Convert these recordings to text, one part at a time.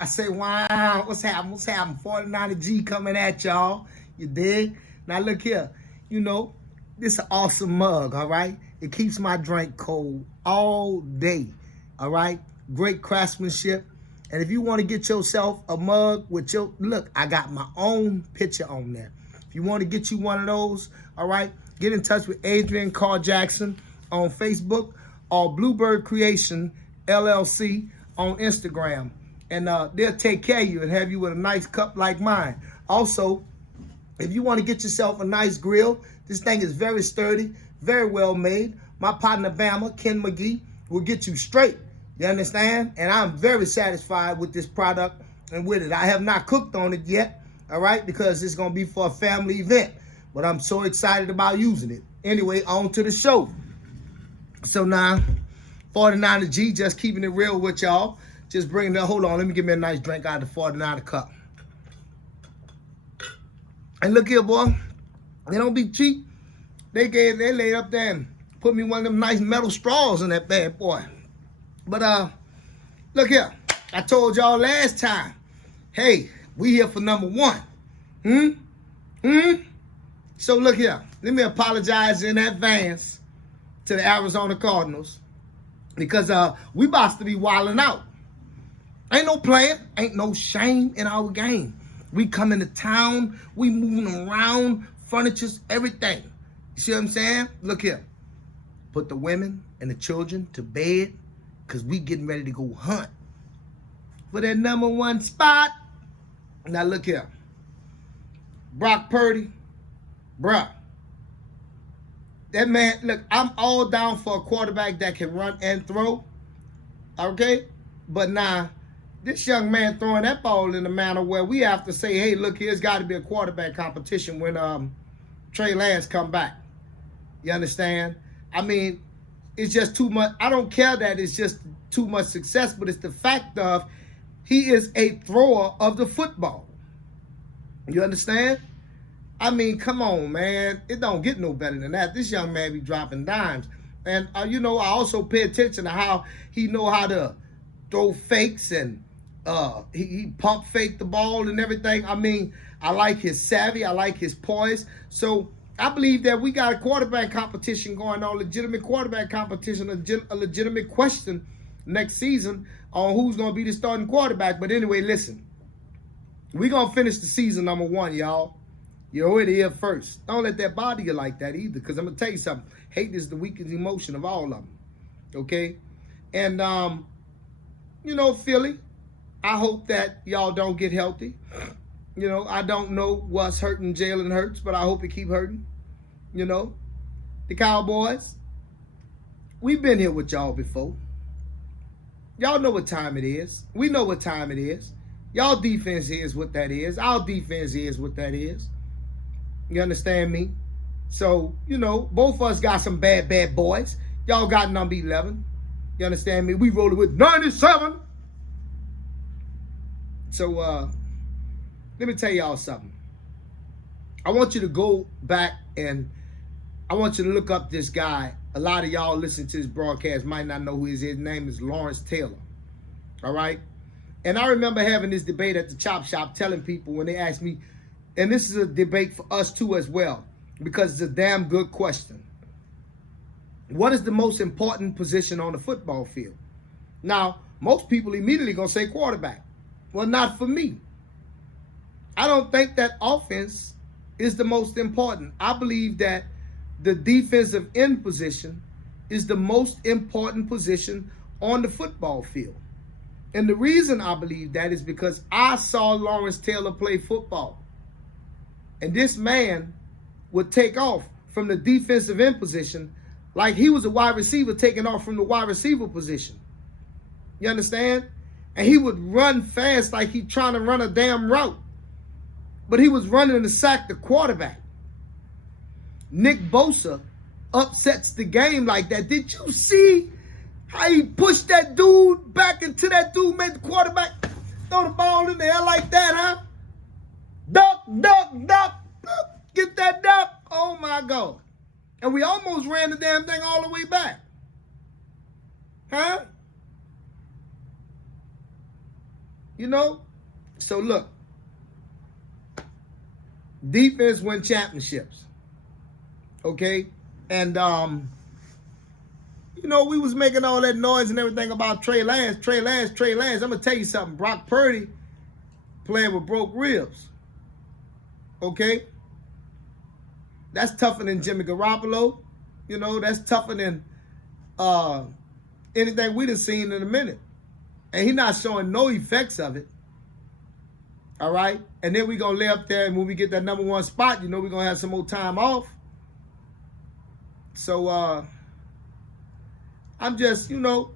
I say, wow, what's happening? What's happening? 49G coming at y'all. You dig? Now look here. You know, this is an awesome mug, all right? It keeps my drink cold all day, all right? Great craftsmanship. And if you want to get yourself a mug with your, look, I got my own picture on there. If you want to get you one of those, all right, get in touch with Adrian Carl Jackson on Facebook or Bluebird Creation LLC on Instagram. And they'll take care of you and have you with a nice cup like mine. Also, if you want to get yourself a nice grill, this thing is very sturdy, very well made. My partner Bama, Ken McGee, will get you straight. You understand? And I'm very satisfied with this product and with it. I have not cooked on it yet, all right, because it's going to be for a family event. But I'm so excited about using it. Anyway, on to the show. So now, 49G, just keeping it real with y'all. Just bringing it, hold on, let me give me a nice drink out of the 49 cup. And look here, boy, they don't be cheap. They laid up there and put me one of them nice metal straws in that bad boy. But look here, I told y'all last time, hey, we here for number one. So look here, let me apologize in advance to the Arizona Cardinals because we about to be wilding out. Ain't no playing, ain't no shame in our game. We come into town, we moving around, furnitures, everything. You see what I'm saying? Look here. Put the women and the children to bed because we getting ready to go hunt for that number one spot. Now look here. Brock Purdy, bruh. That man, look, I'm all down for a quarterback that can run and throw. Okay? But now, this young man throwing that ball in a manner where we have to say, hey, look, here's got to be a quarterback competition when Trey Lance come back. You understand? I mean, it's just too much. I don't care that it's just too much success, but it's the fact of he is a thrower of the football. You understand? I mean, come on, man. It don't get no better than that. This young man be dropping dimes. And, you know, I also pay attention to how he know how to throw fakes and he pump fake the ball and everything. I mean, I like his savvy. I like his poise. So I believe that we got a quarterback competition going on, legitimate quarterback competition, a legitimate question next season on who's going to be the starting quarterback. But anyway, listen, we're going to finish the season number one, y'all. You're already here first. Don't let that bother you like that either, because I'm going to tell you something. Hate is the weakest emotion of all of them, okay? And, you know, Philly, I hope that y'all don't get healthy. You know, I don't know what's hurting Jalen Hurts, but I hope it keep hurting. You know, the Cowboys, we've been here with y'all before. Y'all know what time it is. We know what time it is. Y'all defense is what that is. Our defense is what that is. You understand me? So, you know, both of us got some bad boys. Y'all got number 11. You understand me? We rolling with 97. So, let me tell y'all something. I want you to go back and I want you to look up this guy. A lot of y'all listening to this broadcast might not know who he is. His name is Lawrence Taylor. All right? And I remember having this debate at the Chop Shop, telling people when they asked me, and this is a debate for us too as well, because it's a damn good question. What is the most important position on the football field? Now, most people immediately going to say quarterback. Well, not for me. I don't think that offense is the most important. I believe that the defensive end position is the most important position on the football field. And the reason I believe that is because I saw Lawrence Taylor play football. And this man would take off from the defensive end position like he was a wide receiver taking off from the wide receiver position. You understand? And he would run fast like he trying to run a damn route. But he was running to sack the quarterback. Nick Bosa upsets the game like that. Did you see how he pushed that dude back into that dude, made the quarterback throw the ball in the air like that, huh? Duck, duck, duck. Get that duck. Oh, my God. And we almost ran the damn thing all the way back. Huh? You know? So look, defense win championships. Okay? And you know, we was making all that noise and everything about Trey Lance. I'm gonna tell you something. Brock Purdy playing with broke ribs. Okay? That's tougher than Jimmy Garoppolo. You know, that's tougher than anything we done seen in a minute. And he's not showing no effects of it. All right? And then we going to lay up there, and when we get that number 1 spot, you know we're going to have some more time off. So, I'm just, you know,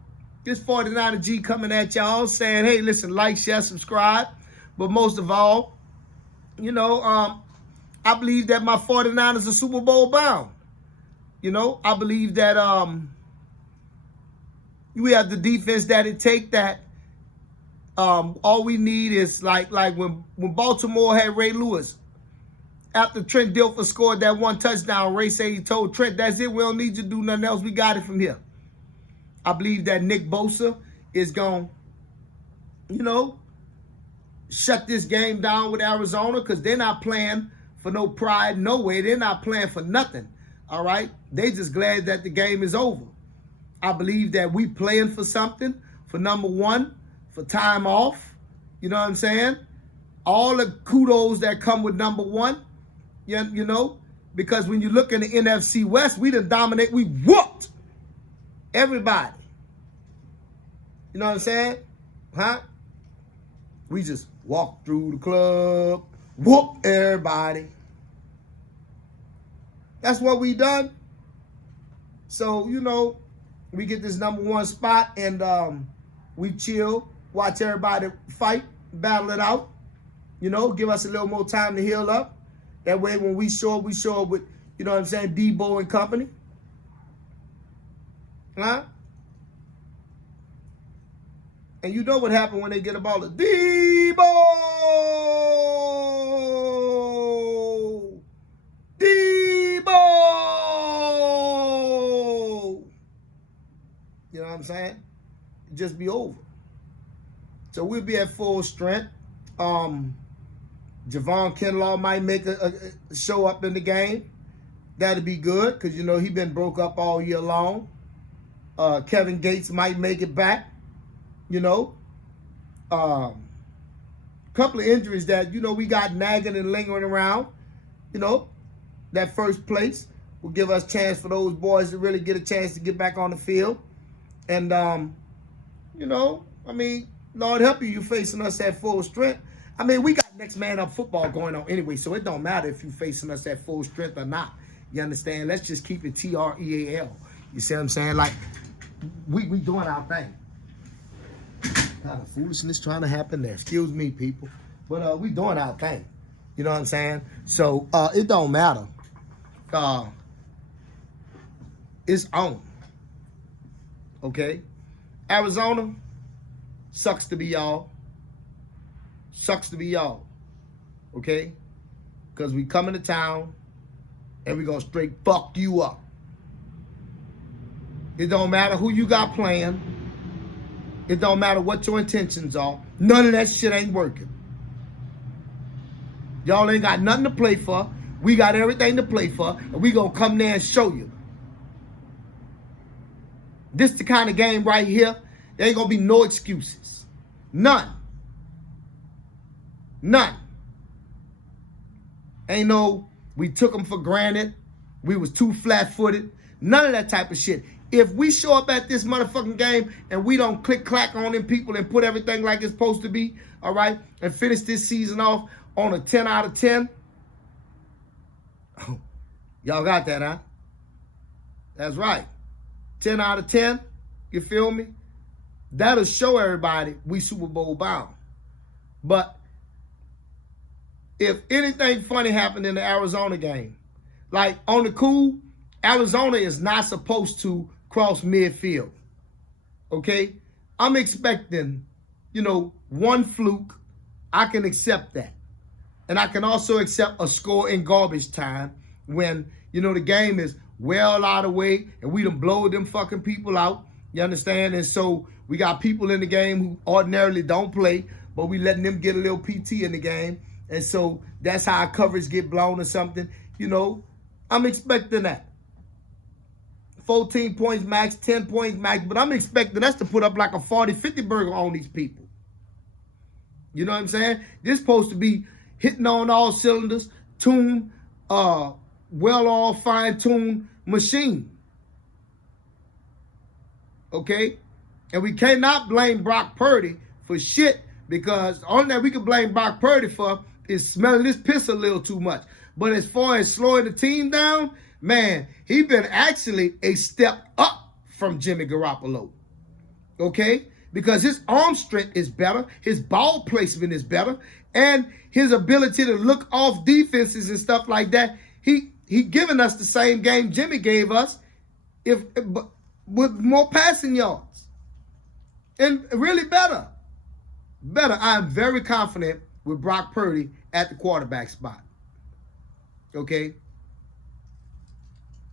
this 49G coming at y'all saying, hey, listen, like, share, subscribe. But most of all, you know, I believe that my 49ers are Super Bowl bound. You know, I believe that we have the defense that it take that. All we need is like when Baltimore had Ray Lewis. After Trent Dilfer scored that 1 touchdown, Ray said he told Trent, that's it, we don't need you to do nothing else. We got it from here. I believe that Nick Bosa is going to, you know, shut this game down with Arizona because they're not playing for no pride, no way. They're not playing for nothing, all right? They just glad that the game is over. I believe that we playing for something, for number 1, for time off, you know what I'm saying? All the kudos that come with number 1, you know, because when you look in the NFC West, we done dominate, we whooped everybody. You know what I'm saying? Huh? We just walked through the club, whoop everybody. That's what we done. So, you know, we get this number 1 spot and we chill, watch everybody fight, battle it out. You know, give us a little more time to heal up. That way when we show up with, you know what I'm saying, Debo and company. Huh? And you know what happened when they get a ball of Debo! Debo! You know what I'm saying? Just be over. So we'll be at full strength. Javon Kinlaw might make a show up in the game. That'll be good because, you know, he been broke up all year long. Kevin Gates might make it back, you know. Couple of injuries that, you know, we got nagging and lingering around. You know, that first place will give us a chance for those boys to really get a chance to get back on the field. And, you know, I mean, Lord help you, you facing us at full strength. I mean, we got next man up football going on anyway, so it don't matter if you facing us at full strength or not. You understand? Let's just keep it TREAL. You see what I'm saying? Like, we doing our thing. Kind of foolishness trying to happen there. Excuse me, people. But we doing our thing. You know what I'm saying? So it don't matter. It's on. Okay? Arizona, sucks to be y'all. Sucks to be y'all. Okay? Because we coming to town and we gonna straight fuck you up. It don't matter who you got playing. It don't matter what your intentions are. None of that shit ain't working. Y'all ain't got nothing to play for. We got everything to play for. And we gonna come there and show you. This the kind of game right here. There ain't gonna be no excuses. None. None. Ain't no, we took them for granted. We was too flat-footed. None of that type of shit. If we show up at this motherfucking game and we don't click-clack on them people and put everything like it's supposed to be, all right, and finish this season off on a 10 out of 10, oh, y'all got that, huh? That's right. 10 out of 10, you feel me? That'll show everybody we Super Bowl bound. But if anything funny happened in the Arizona game, like on the cool, Arizona is not supposed to cross midfield, okay? I'm expecting, you know, one fluke. I can accept that. And I can also accept a score in garbage time when, you know, the game is well out of the way and we done blow them fucking people out. You understand? And so we got people in the game who ordinarily don't play, but we letting them get a little PT in the game. And so that's how our coverage get blown or something. You know, I'm expecting that. 14 points max, 10 points max, but I'm expecting us to put up like a 40-50 burger on these people. You know what I'm saying? This supposed to be hitting on all cylinders, tuned, well-oiled, fine-tuned machine. Okay? And we cannot blame Brock Purdy for shit, because the only thing we can blame Brock Purdy for is smelling this piss a little too much. But as far as slowing the team down, man, he been actually a step up from Jimmy Garoppolo. Okay? Because his arm strength is better, his ball placement is better, and his ability to look off defenses and stuff like that. He giving us the same game Jimmy gave us, but with more passing yards. And really better. I'm very confident with Brock Purdy at the quarterback spot. Okay?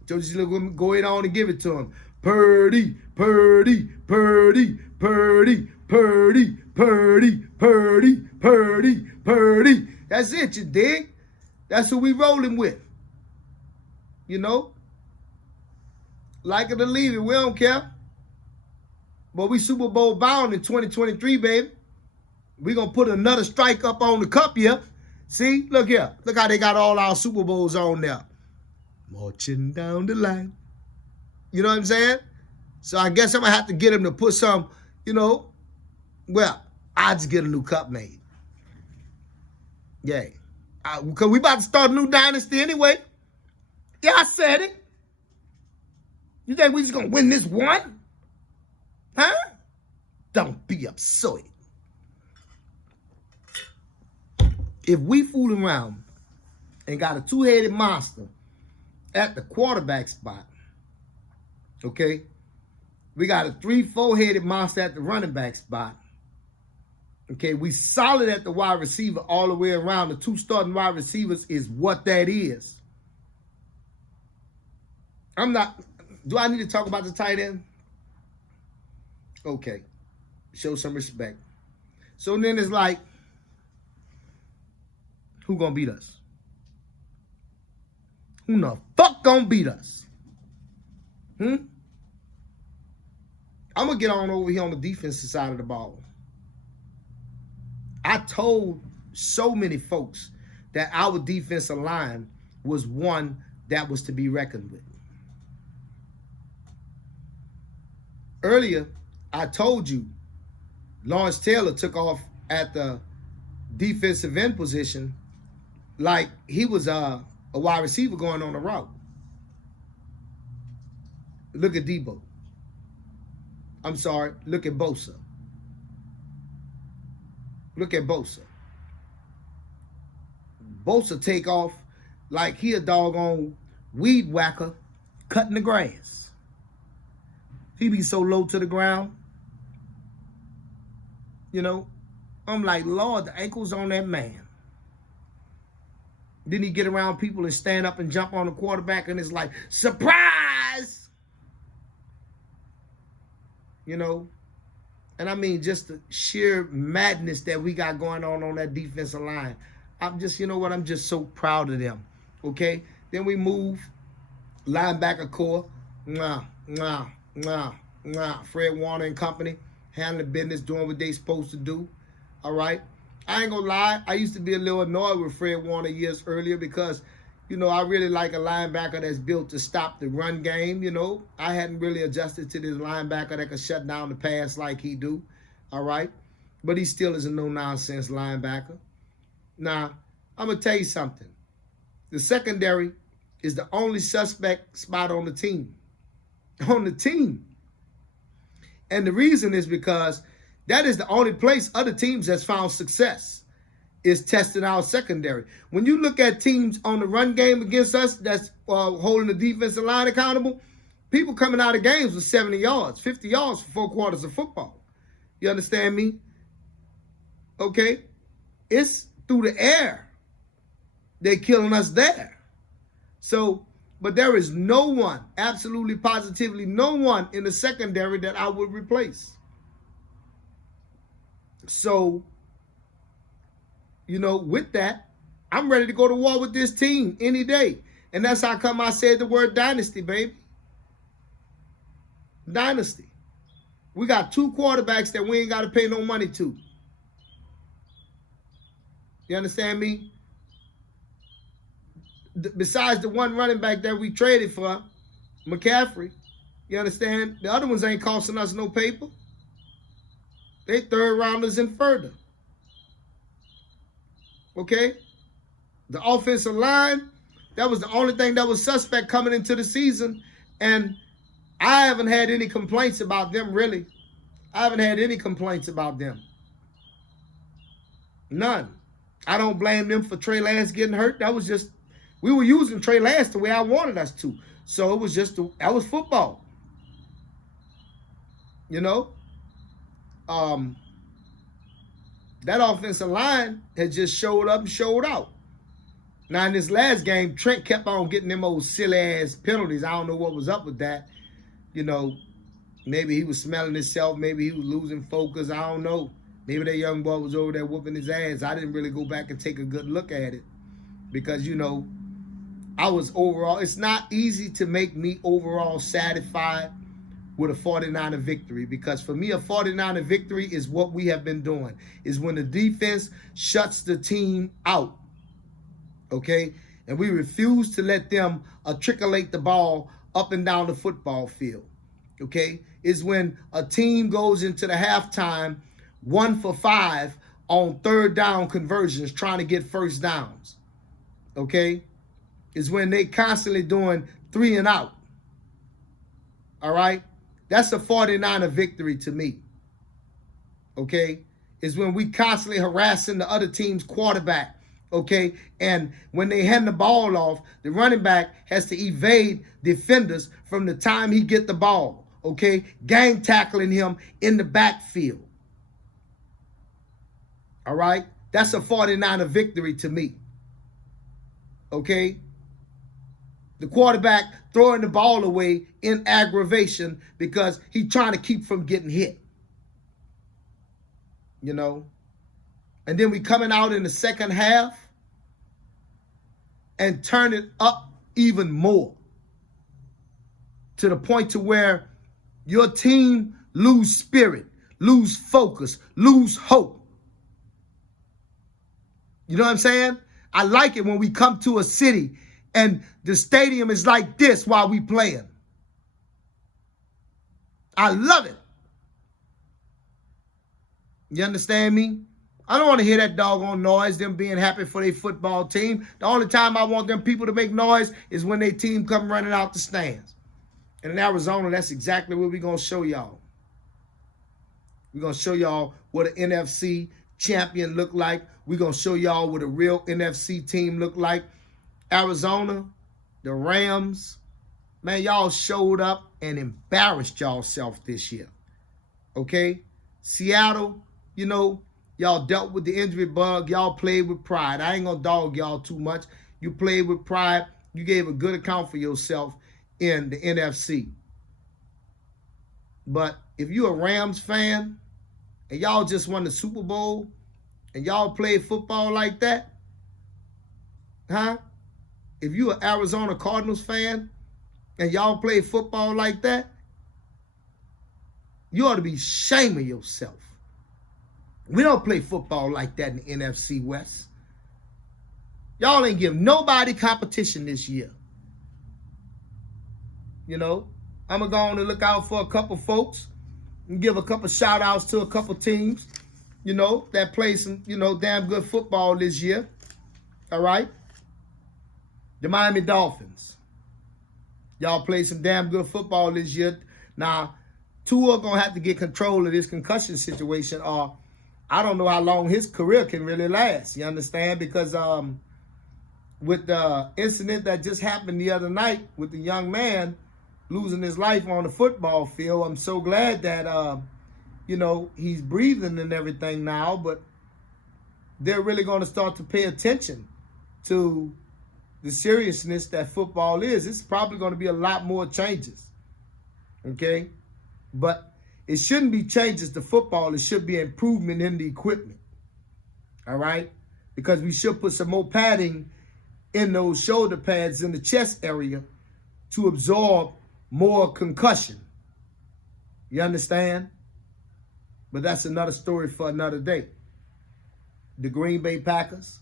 So just go ahead on and give it to him. Purdy, Purdy, Purdy, Purdy, Purdy, Purdy, Purdy, Purdy, Purdy. That's it, you dig? That's who we rolling with. You know? Like it or leave it, we don't care. But we Super Bowl bound in 2023, baby. We gonna put another strike up on the cup here. See, look here. Look how they got all our Super Bowls on there. Marching down the line. You know what I'm saying? So I guess I'm going to have to get him to put some, you know, well, I'll just get a new cup made. Yeah. Because we about to start a new dynasty anyway. Yeah, I said it. You think we just going to win this one? Huh? Don't be absurd. If we fooling around and got a two-headed monster at the quarterback spot, okay, we got a 3-4-headed monster at the running back spot. Okay, we solid at the wide receiver all the way around. The 2 starting wide receivers is what that is. Do I need to talk about the tight end? Okay, show some respect. So then it's like, who gonna beat us? Who the fuck gonna beat us? I'm gonna get on over here on the defensive side of the ball. I told so many folks that our defensive line was one that was to be reckoned with. Earlier, I told you Lawrence Taylor took off at the defensive end position like he was a wide receiver going on a route. Look at Debo. I'm sorry, look at Bosa. Look at Bosa. Bosa take off like he a doggone weed whacker cutting the grass. He be so low to the ground. You know, I'm like, Lord, the ankles on that man. Then he get around people and stand up and jump on the quarterback and it's like, surprise! You know? And I mean, just the sheer madness that we got going on that defensive line. I'm just, you know what, I'm just so proud of them. Okay? Then we move, linebacker core. Fred Warner and company, handling business, doing what they supposed to do. All right? I ain't gonna lie, I used to be a little annoyed with Fred Warner years earlier because, you know, I really like a linebacker that's built to stop the run game, you know. I hadn't really adjusted to this linebacker that can shut down the pass like he do, all right? But he still is a no-nonsense linebacker. Now, I'm going to tell you something. The secondary is the only suspect spot on the team. On the team. And the reason is because that is the only place other teams has found success, is testing our secondary. When you look at teams on the run game against us that's holding the defensive line accountable, people coming out of games with 70 yards, 50 yards for 4 quarters of football. You understand me? Okay? It's through the air. They're killing us there. So, but there is no one, absolutely positively no one in the secondary that I would replace. So, with that, I'm ready to go to war with this team any day. And that's how come I said the word dynasty, baby. Dynasty. We got 2 quarterbacks that we ain't got to pay no money to. You understand me? Besides the one running back that we traded for, McCaffrey, you understand? The other ones ain't costing us no paper. They 3rd rounders and further. Okay? The offensive line, that was the only thing that was suspect coming into the season. And I haven't had any complaints about them, really. I haven't had any complaints about them. None. I don't blame them for Trey Lance getting hurt. That was just, we were using Trey Lance the way I wanted us to. So it was just, that was football. That offensive line had just showed up and showed out. Now in this last game, Trent kept on getting them old silly ass penalties. I don't know what was up with that. Maybe he was smelling himself. Maybe he was losing focus. I don't know. Maybe that young boy was over there whooping his ass. I didn't really go back and take a good look at it because, I was overall. It's not easy to make me overall satisfied with a 49er victory because for me, a 49er victory is what we have been doing, is when the defense shuts the team out, okay? And we refuse to let them articulate the ball up and down the football field, okay? Is when a team goes into the halftime 1 for 5 on 3rd down conversions trying to get first downs, okay? Is when they constantly doing 3 and out, all right? That's a 49er victory to me, okay? Is when we constantly harassing the other team's quarterback, okay? And when they hand the ball off, the running back has to evade defenders from the time he get the ball, okay? Gang tackling him in the backfield, all right? That's a 49er victory to me, okay? The quarterback throwing the ball away in aggravation because he's trying to keep from getting hit. And then we coming out in the second half and turn it up even more to the point to where your team lose spirit, lose focus, lose hope. You know what I'm saying? I like it when we come to a city and the stadium is like this while we playing. I love it. You understand me? I don't want to hear that doggone noise, them being happy for their football team. The only time I want them people to make noise is when their team come running out the stands. And in Arizona, that's exactly what we're going to show y'all. We're going to show y'all what an NFC champion look like. We're going to show y'all what a real NFC team look like. Arizona, the Rams, man, y'all showed up and embarrassed y'allself this year, okay? Seattle, y'all dealt with the injury bug. Y'all played with pride. I ain't going to dog y'all too much. You played with pride. You gave a good account for yourself in the NFC. But if you're a Rams fan and y'all just won the Super Bowl and y'all play football like that, huh? If you're an Arizona Cardinals fan and y'all play football like that, you ought to be ashamed of yourself. We don't play football like that in the NFC West. Y'all ain't give nobody competition this year. I'm going to go on and look out for a couple folks and give a couple shout outs to a couple teams, that play some, damn good football this year. All right? The Miami Dolphins. Y'all play some damn good football this year. Now, Tua going to have to get control of this concussion situation, or I don't know how long his career can really last. You understand? Because with the incident that just happened the other night with the young man losing his life on the football field, I'm so glad that, he's breathing and everything now, but they're really going to start to pay attention to the seriousness that football is. It's probably going to be a lot more changes, okay? But it shouldn't be changes to football. It should be improvement in the equipment, all right? because we should put some more padding in those shoulder pads in the chest area to absorb more concussion. You understand? But that's another story for another day. The Green Bay Packers.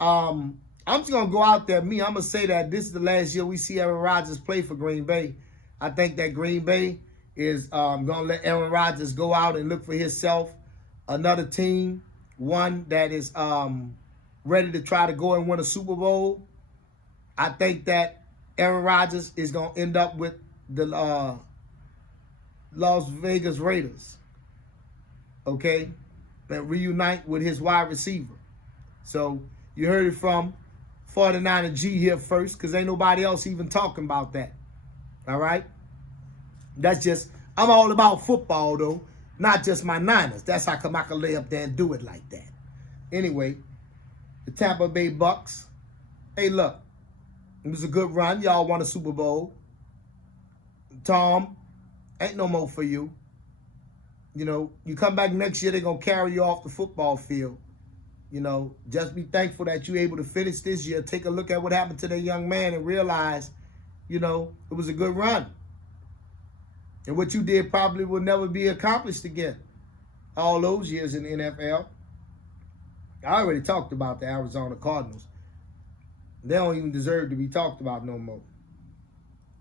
I'm just going to go out there. I'm going to say that this is the last year we see Aaron Rodgers play for Green Bay. I think that Green Bay is going to let Aaron Rodgers go out and look for himself another team, one that is ready to try to go and win a Super Bowl. I think that Aaron Rodgers is going to end up with the Las Vegas Raiders, okay, and reunite with his wide receiver. So you heard it from 49er G here first, because ain't nobody else even talking about that. All right? That's just, I'm all about football, though, not just my Niners. That's how come I can lay up there and do it like that. Anyway, the Tampa Bay Bucks. Hey, look, it was a good run. Y'all won a Super Bowl. Tom, ain't no more for you. You know, you come back next year, they're going to carry you off the football field. You know, just be thankful that you're able to finish this year. Take a look at what happened to that young man and realize, you know, it was a good run. And what you did probably will never be accomplished again. All those years in the NFL. I already talked about the Arizona Cardinals. They don't even deserve to be talked about no more.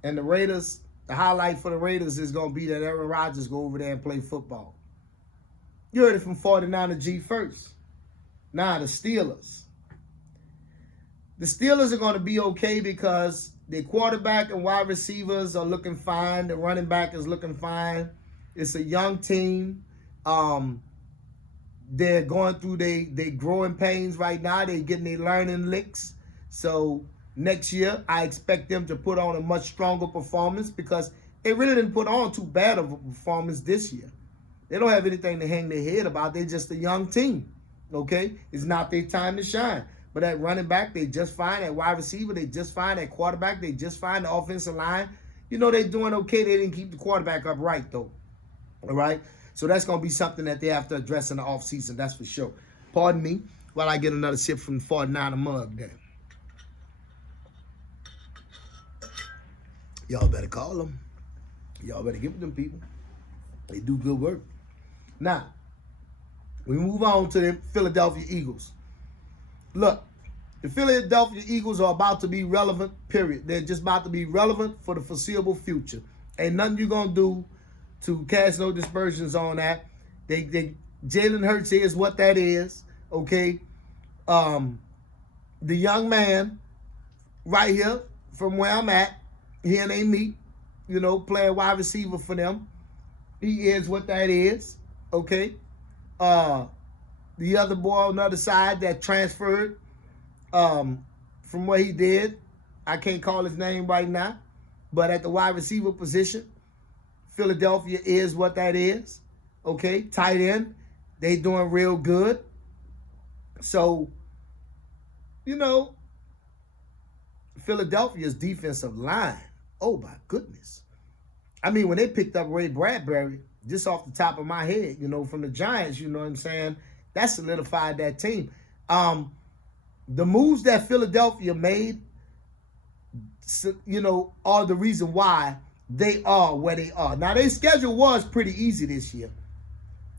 And the Raiders, the highlight for the Raiders is going to be that Aaron Rodgers go over there and play football. You heard it from 49er G first. Now the Steelers. The Steelers are going to be okay because the quarterback and wide receivers are looking fine. The running back is looking fine. It's a young team. They're going through their growing pains right now. They're getting their learning licks. So next year, I expect them to put on a much stronger performance because they really didn't put on too bad of a performance this year. They don't have anything to hang their head about. They're just a young team. Okay, it's not their time to shine. But at running back, they just fine. At wide receiver, they just fine. At quarterback, they just fine. The offensive line, you know, they're doing okay. They didn't keep the quarterback upright, though. All right? So that's going to be something that they have to address in the offseason, that's for sure. Pardon me while I get another sip from the 49er mug there. Y'all better call them. Y'all better give them people. They do good work. Now, we move on to the Philadelphia Eagles. Look, the Philadelphia Eagles are about to be relevant, period. They're just about to be relevant for the foreseeable future. Ain't nothing you're going to do to cast no dispersions on that. Jalen Hurts is what that is, okay? The young man right here from where I'm at, here they meet, you know, playing wide receiver for them. He is what that is, okay? The other boy on the other side that transferred from what he did, I can't call his name right now, but at the wide receiver position, Philadelphia is what that is. Okay, tight end, they doing real good. So, you know, Philadelphia's defensive line, oh my goodness. I mean, when they picked up Ray Bradbury, just off the top of my head, you know, from the Giants, you know what I'm saying? That solidified that team. The moves that Philadelphia made, you know, are the reason why they are where they are. Now, their schedule was pretty easy this year.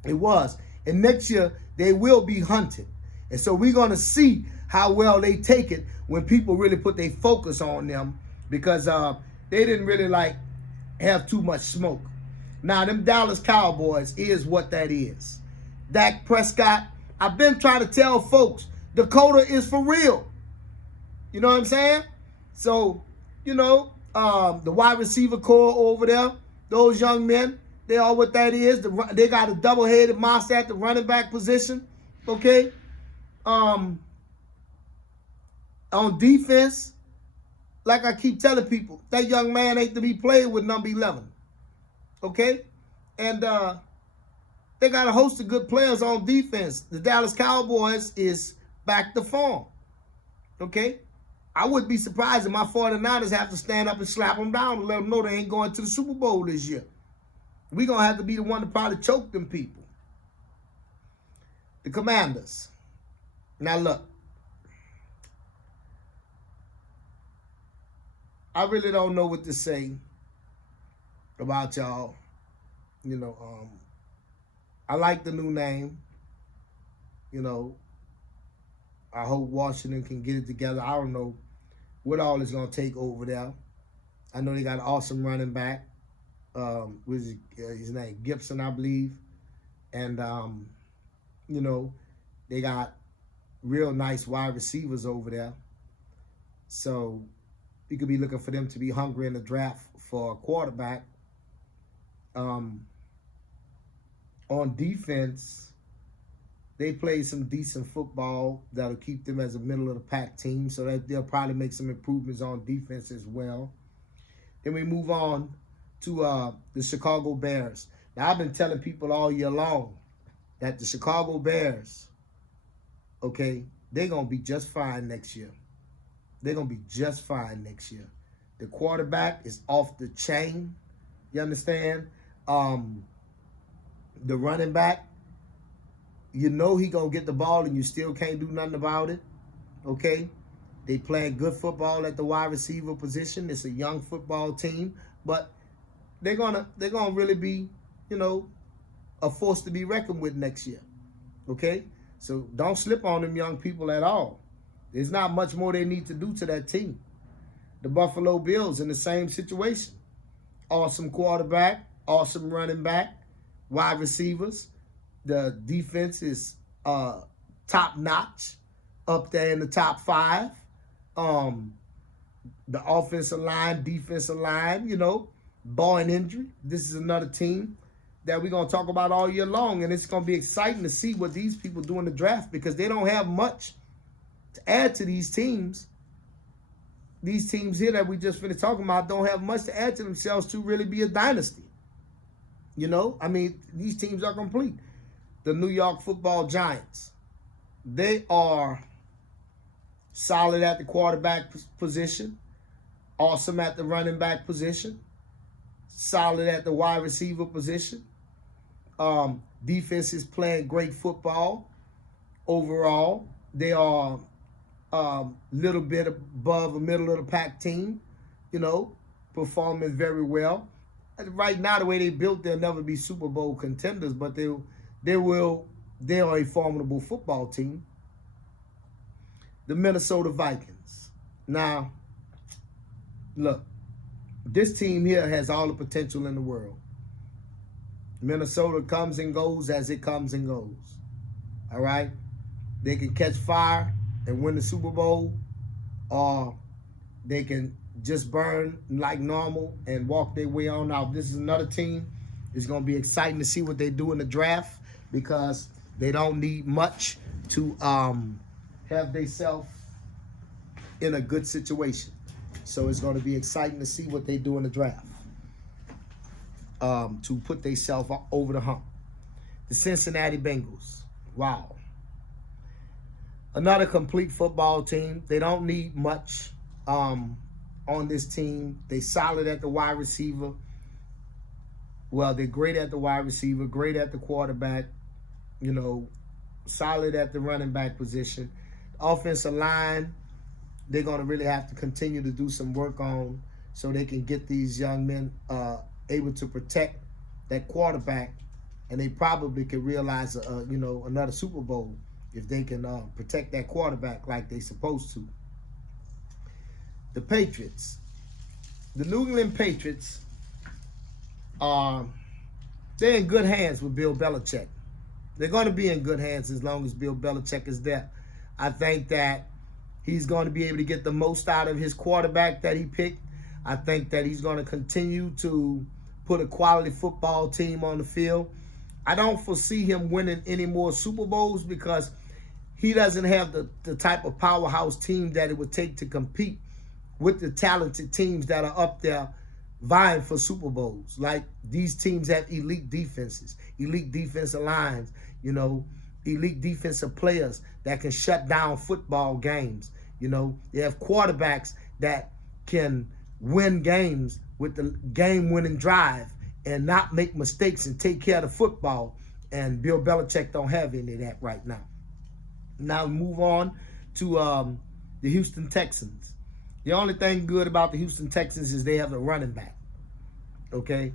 It was. And next year, they will be hunted. And so we're going to see how well they take it when people really put their focus on them because they didn't really, have too much smoke. Now, them Dallas Cowboys is what that is. Dak Prescott, I've been trying to tell folks, Dakota is for real. You know what I'm saying? So, you know, the wide receiver core over there, those young men, they are what that is. They got a double-headed monster at the running back position, okay? On defense, like I keep telling people, that young man ain't to be played with number 11. Okay? And they got a host of good players on defense. The Dallas Cowboys is back to form. Okay? I wouldn't be surprised if my 49ers have to stand up and slap them down and let them know they ain't going to the Super Bowl this year. We're going to have to be the one to probably choke them people. The Commanders. Now look, I really don't know what to say about y'all. You know, I like the new name. You know, I hope Washington can get it together. I don't know what all is going to take over there. I know they got an awesome running back. What is his name? Gibson, I believe. And, you know, they got real nice wide receivers over there. So you could be looking for them to be hungry in the draft for a quarterback. On defense, they play some decent football that'll keep them as a middle of the pack team, so that they'll probably make some improvements on defense as well. Then we move on to the Chicago Bears. Now, I've been telling people all year long that the Chicago Bears, okay, they're going to be just fine next year. They're going to be just fine next year. The quarterback is off the chain. You understand? The running back, you know he going to get the ball and you still can't do nothing about it. Okay? They playing good football at the wide receiver position. It's a young football team, but they're gonna really be, you know, a force to be reckoned with next year. Okay? So don't slip on them young people at all. There's not much more they need to do to that team. The Buffalo Bills in the same situation. Awesome quarterback, awesome running back, wide receivers. The defense is top notch, up there in the top 5. The offensive line, defensive line, you know, barring injury. This is another team that we're going to talk about all year long, and it's going to be exciting to see what these people do in the draft because they don't have much to add to these teams. These teams here that we just finished talking about don't have much to add to themselves to really be a dynasty. You know, I mean, these teams are complete. The New York Football Giants, they are solid at the quarterback position, awesome at the running back position, solid at the wide receiver position. Defense is playing great football overall. They are little bit above a middle of the pack team, you know, performing very well. Right now, the way they built, they'll never be Super Bowl contenders, but they are a formidable football team. The Minnesota Vikings. Now, look, this team here has all the potential in the world. Minnesota comes and goes as it comes and goes. All right? They can catch fire and win the Super Bowl, or they can just burn like normal and walk their way on out. This is another team. It's going to be exciting to see what they do in the draft because they don't need much to have themselves in a good situation. So it's going to be exciting to see what they do in the draft to put themselves over the hump. The Cincinnati Bengals. Wow. Another complete football team. They don't need much on this team. They solid at the wide receiver. Well, they're great at the wide receiver, great at the quarterback, you know, solid at the running back position. Offensive line, they're going to really have to continue to do some work on so they can get these young men able to protect that quarterback, and they probably could realize, you know, another Super Bowl if they can protect that quarterback like they're supposed to. The Patriots. The New England Patriots, they're in good hands with Bill Belichick. They're going to be in good hands as long as Bill Belichick is there. I think that he's going to be able to get the most out of his quarterback that he picked. I think that he's going to continue to put a quality football team on the field. I don't foresee him winning any more Super Bowls because he doesn't have the type of powerhouse team that it would take to compete with the talented teams that are up there vying for Super Bowls. Like, these teams have elite defenses, elite defensive lines, you know, elite defensive players that can shut down football games. You know, they have quarterbacks that can win games with the game-winning drive and not make mistakes and take care of the football. And Bill Belichick don't have any of that right now. Now move on to the Houston Texans. The only thing good about the Houston Texans is they have a running back. Okay,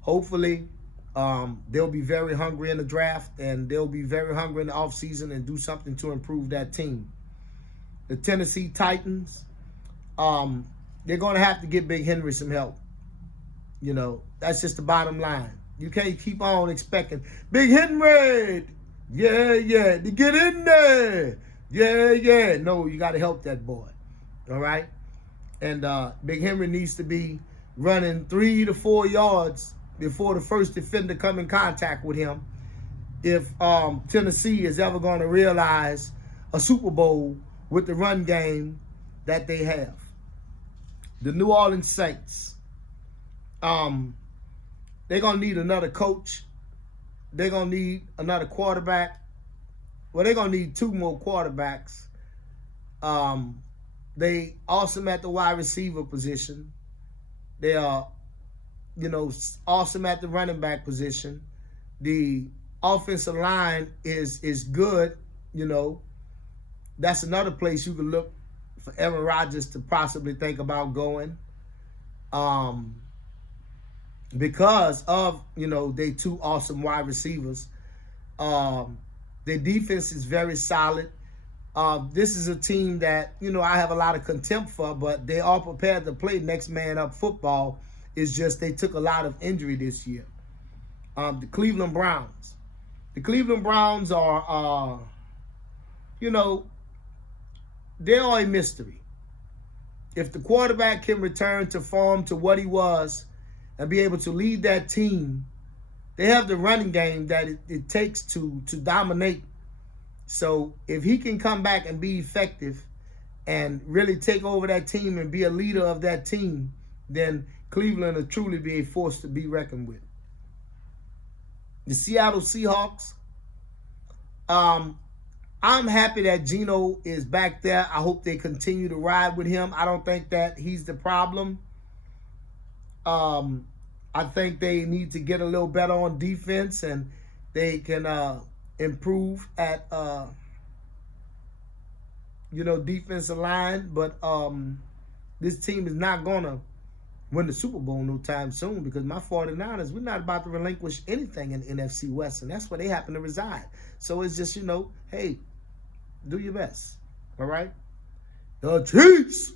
hopefully they'll be very hungry in the draft, and they'll be very hungry in the offseason and do something to improve that team. The Tennessee Titans, they're going to have to get Big Henry some help. You know, that's just the bottom line. You can't keep on expecting Big Henry, yeah, to get in there. Yeah. No, you got to help that boy. All right? And Big Henry needs to be running 3 to 4 yards before the first defender come in contact with him if Tennessee is ever going to realize a Super Bowl with the run game that they have. The New Orleans Saints, they're going to need another coach. They're going to need another quarterback. Well, they're going to need 2 more quarterbacks. They awesome at the wide receiver position. They are, awesome at the running back position. The offensive line is good, That's another place you can look for Aaron Rodgers to possibly think about going. Because of, they 2 awesome wide receivers. Their defense is very solid. This is a team that, I have a lot of contempt for, but they are prepared to play next man up football. It's just they took a lot of injury this year. The Cleveland Browns. The Cleveland Browns are, they are a mystery. If the quarterback can return to form to what he was and be able to lead that team, they have the running game that it takes to dominate. So if he can come back and be effective and really take over that team and be a leader of that team, then Cleveland will truly be a force to be reckoned with. The Seattle Seahawks, I'm happy that Geno is back there. I hope they continue to ride with him. I don't think that he's the problem. I think they need to get a little better on defense, and they can improve at defensive line. But this team is not gonna win the Super Bowl no time soon, because my 49ers, we're not about to relinquish anything in the NFC West, and that's where they happen to reside. So it's just, hey, do your best. All right? The Chiefs.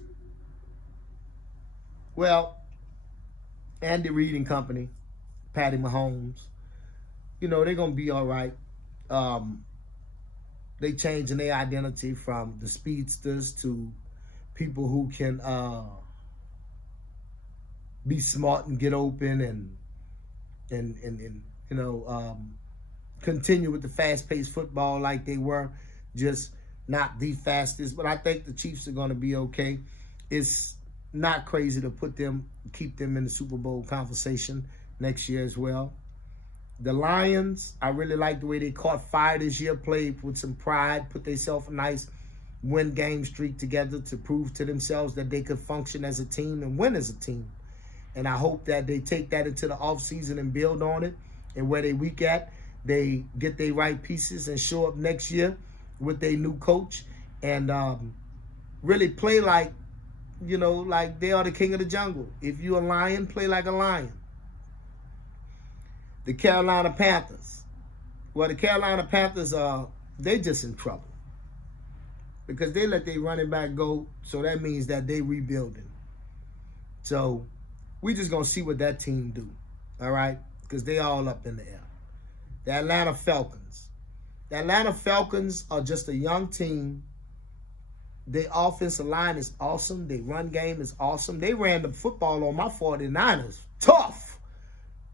Well, Andy Reid and company, Patty Mahomes, they're going to be all right. They changing their identity from the speedsters to people who can be smart and get open and continue with the fast-paced football like they were, just not the fastest. But I think the Chiefs are going to be okay. It's not crazy to keep them in the Super Bowl conversation next year as well. The Lions, I really like the way they caught fire this year, played with some pride, put themselves a nice win-game streak together to prove to themselves that they could function as a team and win as a team. And I hope that they take that into the offseason and build on it. And where they weak at, they get their right pieces and show up next year with their new coach and really play like, like they are the king of the jungle. If you're a lion, play like a lion. The Carolina Panthers. Well, the Carolina Panthers, they just in trouble because they let their running back go. So that means that they rebuilding. So we just going to see what that team do. All right? Because they all up in the air. The Atlanta Falcons. The Atlanta Falcons are just a young team. Their offensive line is awesome. Their run game is awesome. They ran the football on my 49ers. Tough.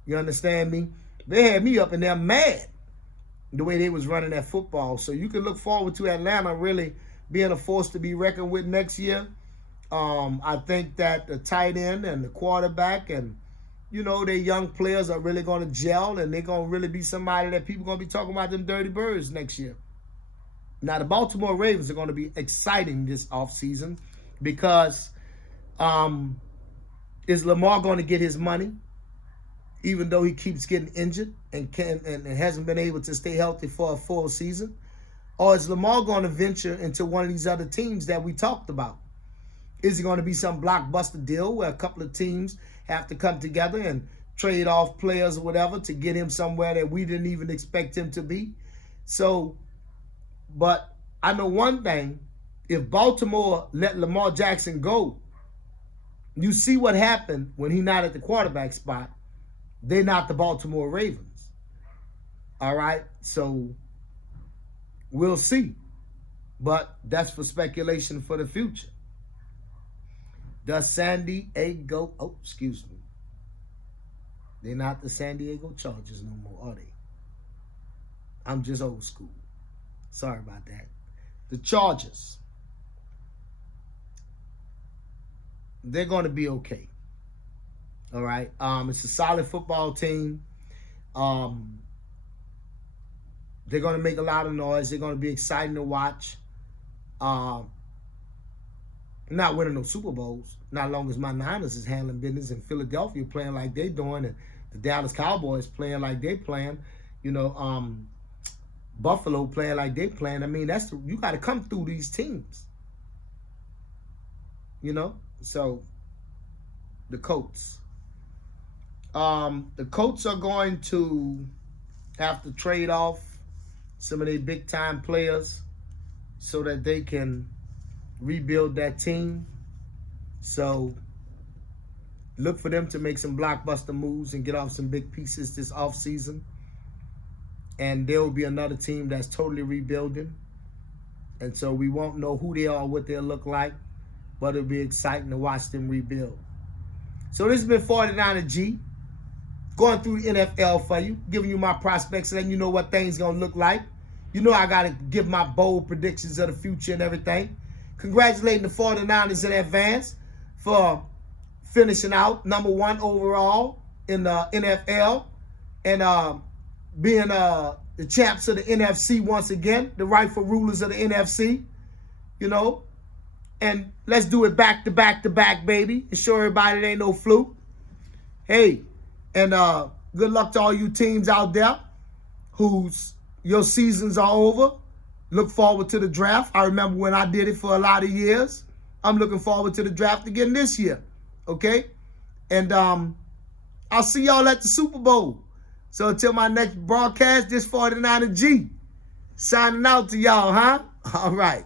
You understand me? They had me up in there mad the way they was running that football. So you can look forward to Atlanta really being a force to be reckoned with next year. I think that the tight end and the quarterback and, their young players are really going to gel, and they're going to really be somebody that people are going to be talking about them dirty birds next year. Now, the Baltimore Ravens are going to be exciting this offseason because is Lamar going to get his money, even though he keeps getting injured and hasn't been able to stay healthy for a full season? Or is Lamar going to venture into one of these other teams that we talked about? Is it going to be some blockbuster deal where a couple of teams have to come together and trade off players or whatever to get him somewhere that we didn't even expect him to be? So, but I know one thing. If Baltimore let Lamar Jackson go, you see what happened when he's not at the quarterback spot. They're not the Baltimore Ravens. All right? So, we'll see. But that's for speculation for the future. Does San Diego, excuse me. They're not the San Diego Chargers no more, are they? I'm just old school. Sorry about that. The Chargers. They're going to be okay. All right? It's a solid football team. They're going to make a lot of noise. They're going to be exciting to watch. Not winning no Super Bowls, not as long as my Niners is handling business and Philadelphia playing like they doing and the Dallas Cowboys playing like they playing, Buffalo playing like they playing. I mean, you got to come through these teams, So, the Colts. The Colts are going to have to trade off some of their big-time players so that they can rebuild that team. So look for them to make some blockbuster moves and get off some big pieces this offseason. And there will be another team that's totally rebuilding. And so we won't know who they are, what they'll look like, but it'll be exciting to watch them rebuild. So this has been 49er going through the NFL for you, giving you my prospects, letting you know what things going to look like. I got to give my bold predictions of the future and everything. Congratulating the 49ers in advance for finishing out #1 overall in the NFL and being the champs of the NFC once again, the rightful rulers of the NFC, And let's do it back to back to back, baby, and show everybody it ain't no fluke. Hey, and good luck to all you teams out there your seasons are over. Look forward to the draft. I remember when I did it for a lot of years. I'm looking forward to the draft again this year. Okay? And I'll see y'all at the Super Bowl. So until my next broadcast, this 49er signing out to y'all, huh? All right.